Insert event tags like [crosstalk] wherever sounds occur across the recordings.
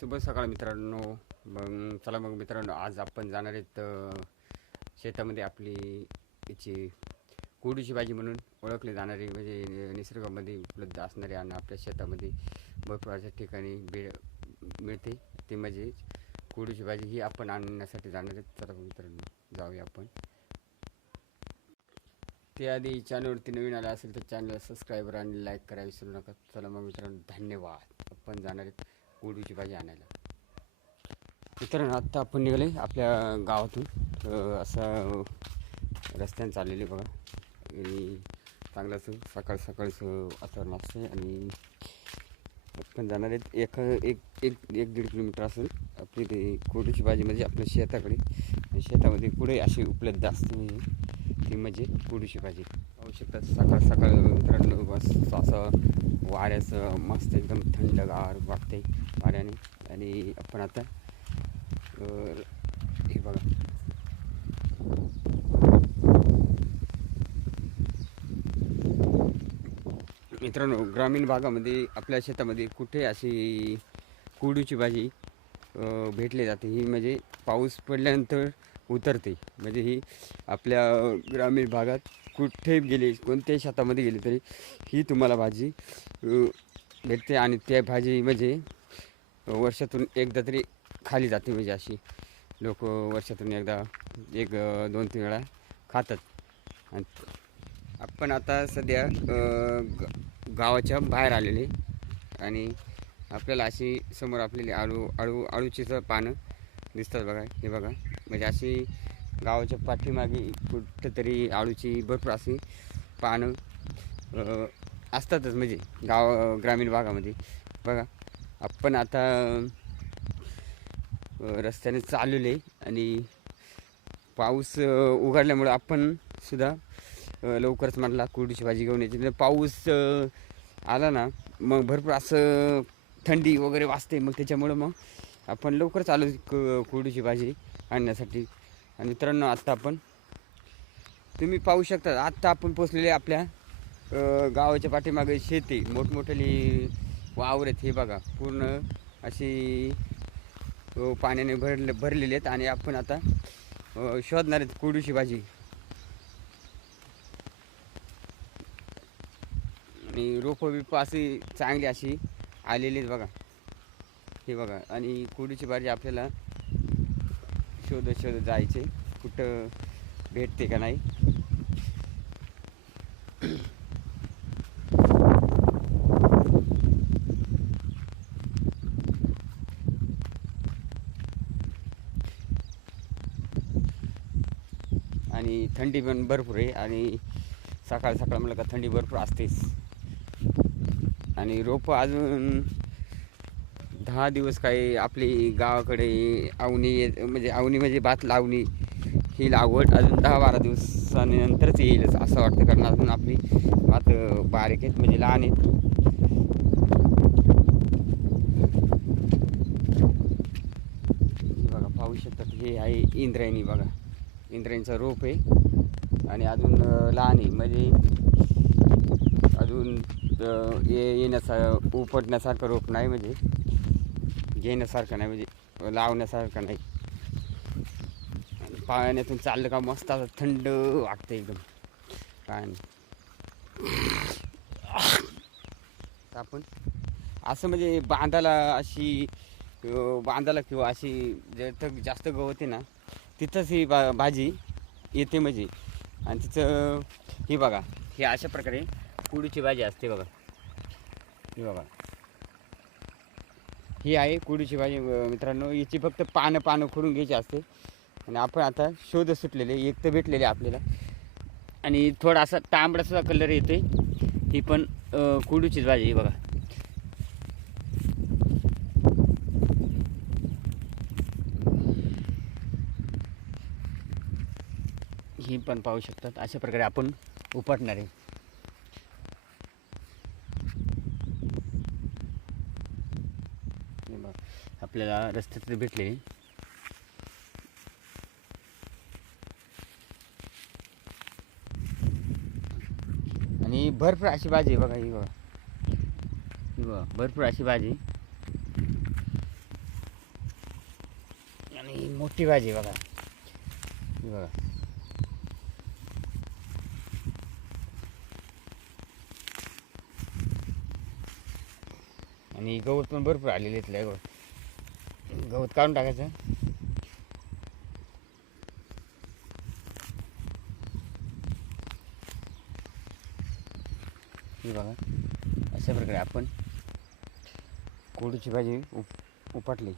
शुभ सकाळ मित्रांनो मग चला मग मित्रांनो आज आपण जाणार आहेत शेतामध्ये आपली याची कोडूची भाजी म्हणून ओळखली जाणारी म्हणजे निसर्गामध्ये उपलब्ध असणारी आणि आपल्या शेतामध्ये भरपूर अशा ठिकाणी भेळ मिळते. ते म्हणजे कोडूची भाजी ही आपण आणण्यासाठी जाणार आहेत. चला मग मित्रांनो जाऊया आपण. त्याआधी चॅनलवरती नवीन आला असेल तर चॅनलला सबस्क्राईबर आणि लाईक करायला विसरू नका. चला मग मित्रांनो धन्यवाद. आपण जाणार आहेत. उडूची भाजी आणायला. मित्रांनो आत्ता आपण निघाले आपल्या गावातून. असं रस्त्याने चाललेले बघा. आणि चांगलं असं सकाळ सकाळचं वातावरण असते आणि आपण जाणार आहेत एक एक एक एक दीड किलोमीटर असेल. आपली ते कोडूची भाजी म्हणजे आपल्या शेताकडे. शेतामध्ये पुढे अशी उपलब्ध असते? ती म्हणजे कोडूची भाजी पाहू शकता सकाळ सकाळ मित्रांनो मस्त असं वाऱ्याचं मस्त एकदम थंडगार वाटते वाऱ्याने. आणि आपण आता हे बघा. मित्रांनो ग्रामीण भागामध्ये आपल्या शेतामध्ये कुठे अशी कुडूची भाजी भेटली जाते? ही म्हणजे पाऊस पडल्यानंतर उतरते. म्हणजे ही आपल्या ग्रामीण भागात कुठे गेले कोणत्याही शेतामध्ये गेले तरी ही तुम्हाला भाजी भेटते आणि त्या भाजी म्हणजे वर्षातून एकदा तरी खाली जाते म्हणजे अशी. लोक वर्षातून एकदा एक दोन तीन वेळा खातात. आणि आपण आता सध्या ग- गावाच्या बाहेर आलेले आणि आपल्याला अशी समोर आपलेली आळू आळू आळूचीचं पानं दिसतात बघा हे बघा. म्हणजे अशी गावाच्या पाठीमागे कुठंतरी आळूची भरपूर अशी पानं असतातच म्हणजे गाव ग्रामीण भागामध्ये. बघा आपण आता रस्त्याने चाललेले आणि पाऊस उघडल्यामुळं आपण सुद्धा लवकरच म्हटला कुरडीची भाजी घेऊन यायची. म्हणजे पाऊस आला ना मग भरपूर असं थंडी वगैरे वाजते. मग त्याच्यामुळं मग आपण लवकरच आलो क कुरडीची भाजी आणण्यासाठी. आणि मित्रांनो आत्ता आपण तुम्ही पाहू शकता आत्ता आपण पोचलेले आपल्या गावाच्या पाठीमागे शेती. मोठमोठ्याली वावर आहेत हे बघा. पूर्ण अशी पाण्याने भरले भरलेले आहेत आणि आपण आता शोधणार आहेत कोडूची भाजी. आणि रोपं बिपं अशी चांगली अशी आलेली आहेत बघा. हे बघा. आणि कोडूची भाजी आपल्याला शोधत शोधत जायचे. कुठं भेटते का नाही? आणि थंडी पण भरपूर आहे. आणि सकाळ सकाळ म्हटलं का थंडी भरपूर असतेच. आणि रोपं अजून दहा दिवस काही आपली गावाकडे आवणी म्हणजे आवणी म्हणजे भात लावणी ही लागवड अजून दहा बारा दिवसानंतरच येईलच असं वाटतं. कारण अजून आपली भात बारीक आहेत म्हणजे लहान आहेत. बघा पाहू शकतात हे आहे इंद्रायणी बघा. इंद्रायणीचं रोप आहे आणि अजून लहान आहे. म्हणजे अजून येण्याचा उपटण्यासारखं रोप नाही म्हणजे. घेण्यासारखं नाही म्हणजे लावण्यासारखं नाही. आणि पाण्यातून चाललं का मस्त असं थंड वाटतं एकदम. काय नाही. तर आपण असं म्हणजे बांधाला अशी बांधाला किंवा अशी जिथं जास्त गवत आहे ना तिथंच ही बा भाजी येते म्हणजे. आणि तिचं ही बघा ही अशा प्रकारे कुडूची भाजी असते बघा. ही बघा. ही आहे कुडूची भाजी मित्रांनो. याची फक्त पानं पानं खोडून घ्यायची असते. आणि आपण आता शोध सुटलेले एक तर भेटलेले आपल्याला. आणि थोडा असा कलर येतो आहे ही पण कुडूचीच भाजी आहे बघा. ही पण पाहू शकतात. अशा प्रकारे आपण उपटणार आहे हे बघ, आपल्याला रस्त्यात भेटले. आणि भरपूर अशी भाजी आहे बघा ही बघा. ही बघा भरपूर अशी भाजी. आणि मोठी भाजी बघा. ही बघा. आणि गवत पण भरपूर आलेले आहेत गवत. गवत काढून टाकायचं. हे बघा अशा प्रकारे आपण कोडूची भाजी उप उपाटली.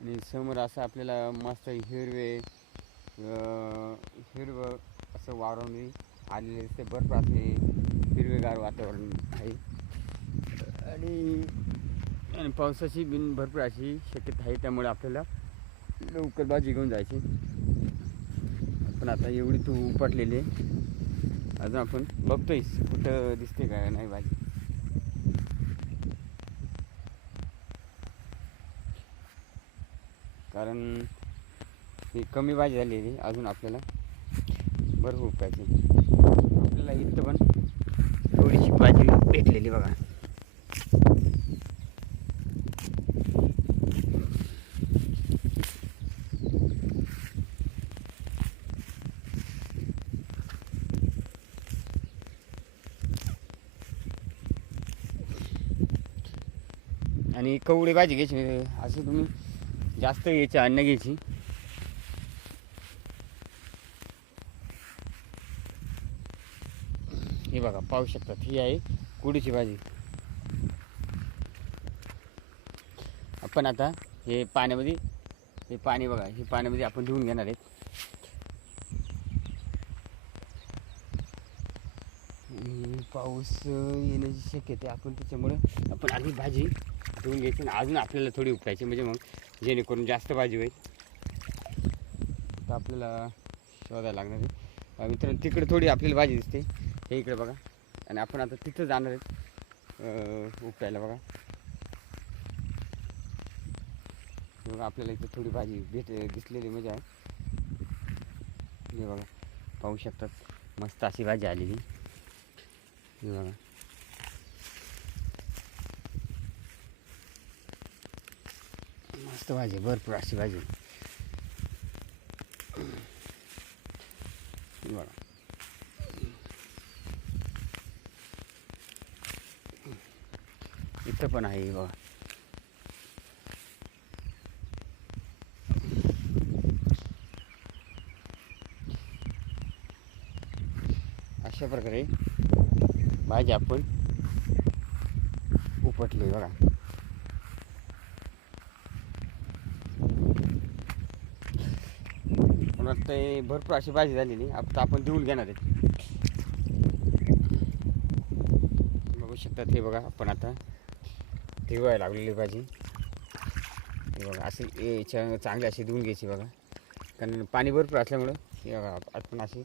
आणि समोर असं आपल्याला मस्त हिरवे हिरवं असं वारवणी आलेले दिसते. बर्फ असे हिरवेगार वातावरण आहे. आणि आणि पावसाची बिन भरपूर अशी शक्यता आहे त्यामुळे आपल्याला लवकर भाजी घेऊन जायची. पण आता एवढी तू उपटलेली आहे. अजून आपण बघतोयस कुठं दिसते का नाही भाजी. कारण ही कमी भाजी झालेली अजून आपल्याला भरपूर पाहिजे आपल्याला इथं पण थोडीशी भाजी भेटलेली बघा. आणि कवळी भाजी घ्यायची असं तुम्ही जास्त घ्यायची अन्न घ्यायची. हे बघा पाहू शकतात ही आहे कुडीची भाजी. आपण आता हे पाण्यामध्ये हे पाणी बघा हे पाण्यामध्ये आपण धुवून घेणार आहेत आणि पाऊस येण्याची शक्यता आहे आपण त्याच्यामुळं आपण आधी भाजी धुवून घ्यायची आणि अजून आपल्याला थोडी उपटायची म्हणजे मग जेणेकरून जास्त भाजी होईल. तर आपल्याला शोधायला लागणार आहे. मित्रांनो तिकडे थोडी आपल्याला भाजी दिसते. हे इकडे बघा. आणि आपण आता तिथं जाणार आहेत उपटायला बघा. बघा आपल्याला इथं थोडी भाजी भेट दिसलेली मजा आहे. हे बघा पाहू शकतात. मस्त अशी भाजी आलेली. बघा मस्त भाजी भरपूर अशी भाजी बघा इथं पण आहे बघा अशा प्रकारे भाजी आपण उपटली बघा. पण वाटतं हे भरपूर अशी भाजी झालेली. आता आपण देऊन घेणार आहे. बघू शकतात हे बघा आपण आता. ठेवायला लागलेली भाजी. हे बघा अशी याच्या चांगली अशी धुवून घ्यायची बघा. कारण पाणी भरपूर असल्यामुळं बघा आपण अशी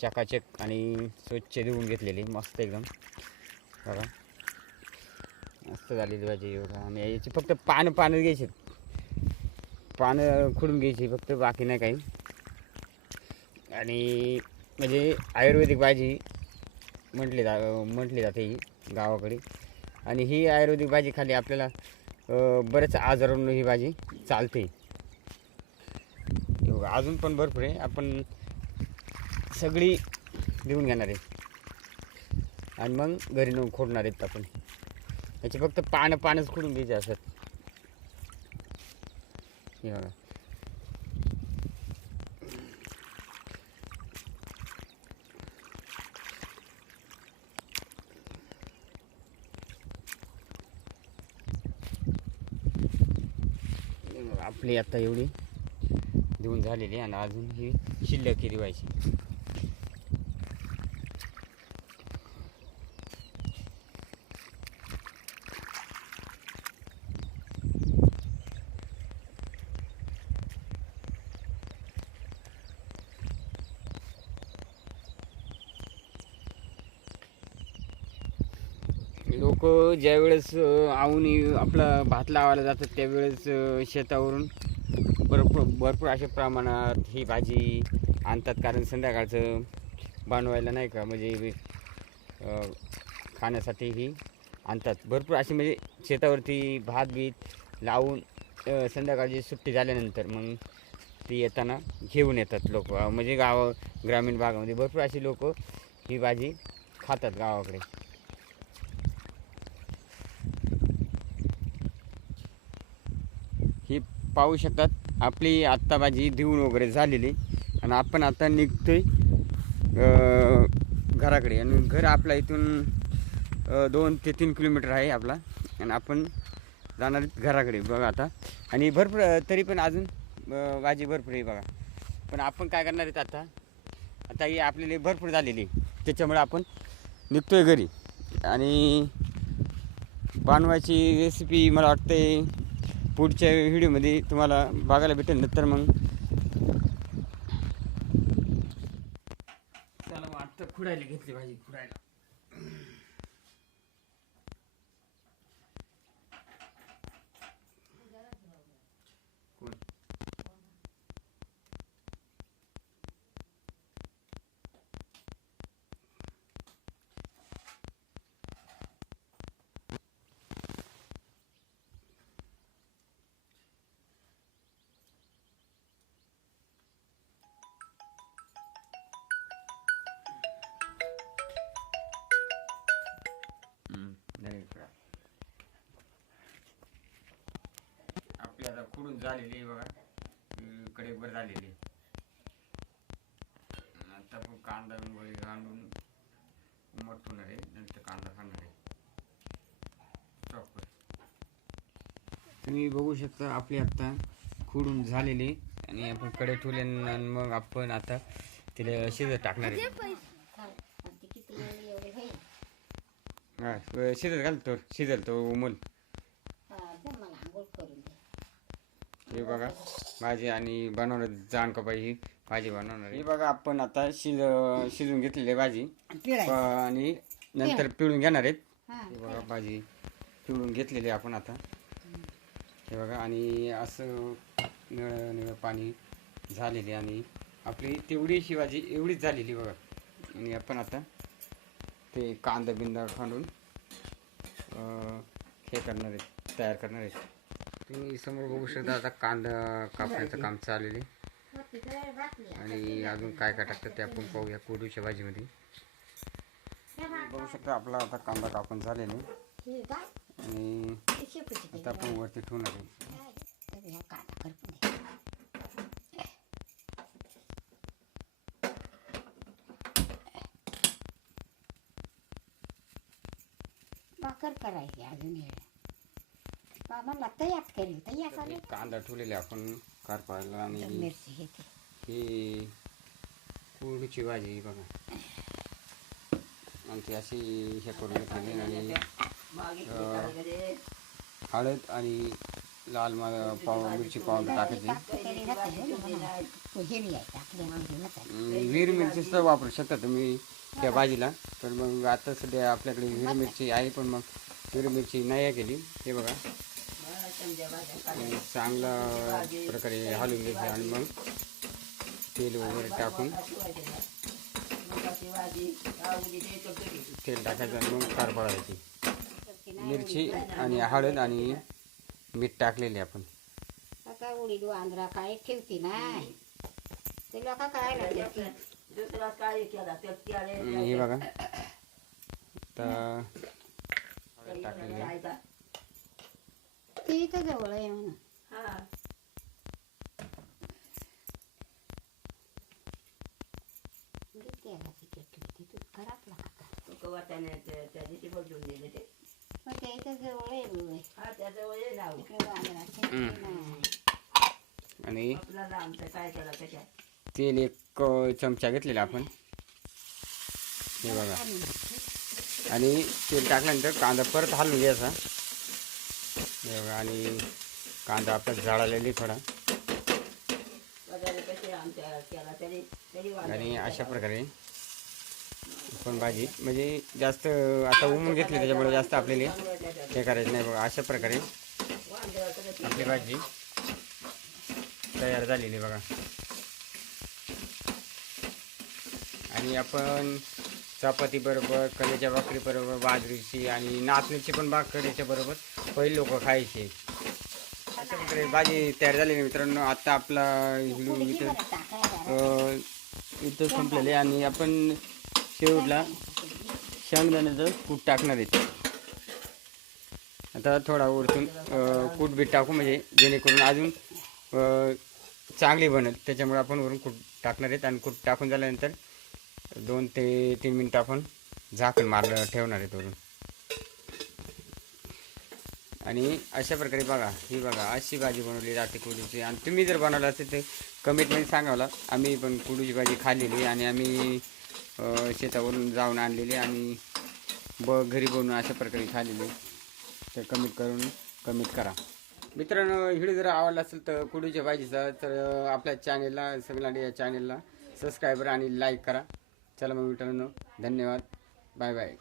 चकाचक आणि स्वच्छ धुवून घेतलेली मस्त एकदम. बघा. मस्त झालेली भाजी बघा. आणि याची फक्त पानं पानं घ्यायची. पानं खुडून घ्यायची फक्त बाकी नाही काही. आणि म्हणजे आयुर्वेदिक भाजी म्हटली जा म्हटली जाते ही गावाकडे. आणि ही आयुर्वेदिक भाजी खाली आपल्याला बरेच बऱ्याच आजारांना ही भाजी चालते. अजून पण भरपूर आहे. आपण सगळी देऊन घेणार आहे. आणि मग घरी नेऊन खोडणार आहेत आपण. याची फक्त पानं पानच खोडून घ्यायचे असत हे बघा, आपली आता एवढी देऊन झालेली आणि अजून ही शिल्लक केली व्हायची लोक ज्यावेळेस अं, आवनी आपला भात लावायला जातात त्यावेळेस शेतावरून भरपूर भरपूर अशा प्रमाणात ही भाजी आणतात. कारण संध्याकाळचं बनवायला नाही का म्हणजे खाण्यासाठी ही आणतात. भरपूर अशी म्हणजे शेतावरती भात बीत लावून संध्याकाळची सुट्टी झाल्यानंतर मग ती येताना घेऊन येतात लोक. म्हणजे गाव ग्रामीण भागामध्ये भरपूर अशी लोक ही भाजी खातात गावाकडे ही पाहू शकतात आपली आत्ता भाजी देऊन वगैरे झालेली. आणि आपण आता निघतो आहे घराकडे. आणि घर आपला इथून दोन ते तीन किलोमीटर आहे आपला. आणि आपण जाणार आहेत घराकडे. बघा आता. आणि भरपूर तरी पण अजून भाजी भरपूर आहे बघा. पण आपण काय करणार आहेत आता? आता ही आपल्याला भरपूर झालेली आहे. त्याच्यामुळे आपण निघतोय घरी. आणि बनवायची रेसिपी मला वाटते पुढच्या व्हिडिओमध्ये तुम्हाला बघायला भेटेल नंतर मग. त्याला मग खुडायला घेतली भाजी खुडायला. खुडून झालेली आहे बघा कडेभर झालेली. आहे. आता आपण कांदा वगैरे घालून उमट होणार आहे नंतर कांदा खाणार आहे. तुम्ही बघू शकता आपली आता खुडून झालेली आणि आपण कडे ठेवले आणि मग आपण आता तिला शिजत टाकणार आहे. हा शिजत घाल तो शिजल तो उमल हा जर मला आंघोळ करून दे हे बघा भाजी आणि बनवणार जाण का ही भाजी बनवणार हे बघा आपण आता शिज शिजून घेतलेली आहे भाजी आणि नंतर पिळून घेणार आहेत. हा. हे बघा भाजी पिळून घेतलेली आहे आपण आता. हे बघा आणि असं निळं निळं पाणी झालेली आणि आपली तेवढीशी भाजी एवढीच झालेली बघा. आणि आपण आता ते कांदा बिंदा खांडून अं, हे करणार आहेत तयार करणार आहेत तुम्ही समोर बघू शकता आता कांदा कापण्याचं काम चाललेलं आहे. आणि अजून काय काय टाकतं ते आपण पाहूया कोडूच्या भाजीमध्ये. बघू शकता आपला आता कांदा कापून झालेला आहे. हे आणि आता आपण वरती ठेवणार आहे. भाकर करायची अजून हे केली हे कांदा ठेवलेले आपण कारपायला आणि मिरची हे ते ही कोडूची भाजी बघा. आणि ती अशी हे करून घेतलेली आणि हळद आणि लाल मा- पाव मिरची पावडर टाकायची. तरी राहते हो सुद्धा वापरू शकता तुम्ही त्या भाजीला. तर मग आता सध्या आपल्याकडे हिरवी मिरची आहे पण मग हिरवी मिरची नाही आहे केली. हे बघा. चांगला प्रकारे हलवून घ्यायचे आणि मग तेल वगैरे टाकून तेल टाकायचं आणि मग कार पडायची मिरची आणि हळद आणि मीठ टाकलेले आपण. आता उडीद वांद्रा काय ठेवते नाही. ते लोक काय हे बघा. [coughs] आता हळद टाकलेली. ते इथं जवळ आहे म्हणून ती तू घरात लागता मग ते इथं जवळ आहे. इकडे नाही. आणि तेल एक अ, चमचा घेतलेला आपण. हे बघा. आणि तेल टाकल्यानंतर कांदा परत हलवून घ्यायचा. आणि कांदा आपला जाळालेली थोडा. आणि अशा प्रकारे आपण भाजी. म्हणजे जास्त आता उमून घेतली त्याच्यामुळे जास्त आपल्याला हे करायचं नाही बघा. अशा प्रकारे आपली भाजी तयार झालेली बघा. आणि आपण चपाती बरोबर कलेच्या भाकरी बरोबर बाजरीची आणि नाचणीची पण भाकरीच्या बरोबर पहिले लोक खायचे. अशा प्रकारे भाजी तयार झाली मित्रांनो. आता आपला इथं इथं संपलेले आणि आपण शेवटला शेंगदाण्याचं कूट टाकणार आहेत आता थोडा वरतून कूट बीट टाकू म्हणजे जेणेकरून अजून चांगली बनेल. त्याच्यामुळे आपण वरून कूट टाकणार आहेत आणि कूट टाकून झाल्यानंतर दोन ते तीन मिनटं आपण झाकण मारलं ठेवणार आहे तोरून आणि अशा प्रकारे बघा ही बघा अशी भाजी बनवली जाते कुडूची. आणि तुम्ही जर बनवलं असेल तर कमीतमध्ये सांगावला आम्ही पण कुडूची भाजी खाल्लेली आणि आम्ही शेतावरून जाऊन आणलेली आणि ब घरी बनवून अशा प्रकारे खाल्लेली तर कमीट करून कमीट करा. मित्रांनो व्हिडिओ जर आवडला असेल तर कुडूच्या भाजीचा तर आपल्या चॅनेलला सगळ्यांना या चॅनेलला सबस्क्राईबर आणि लाईक करा. चला मग मित्रांनो धन्यवाद. Bye bye.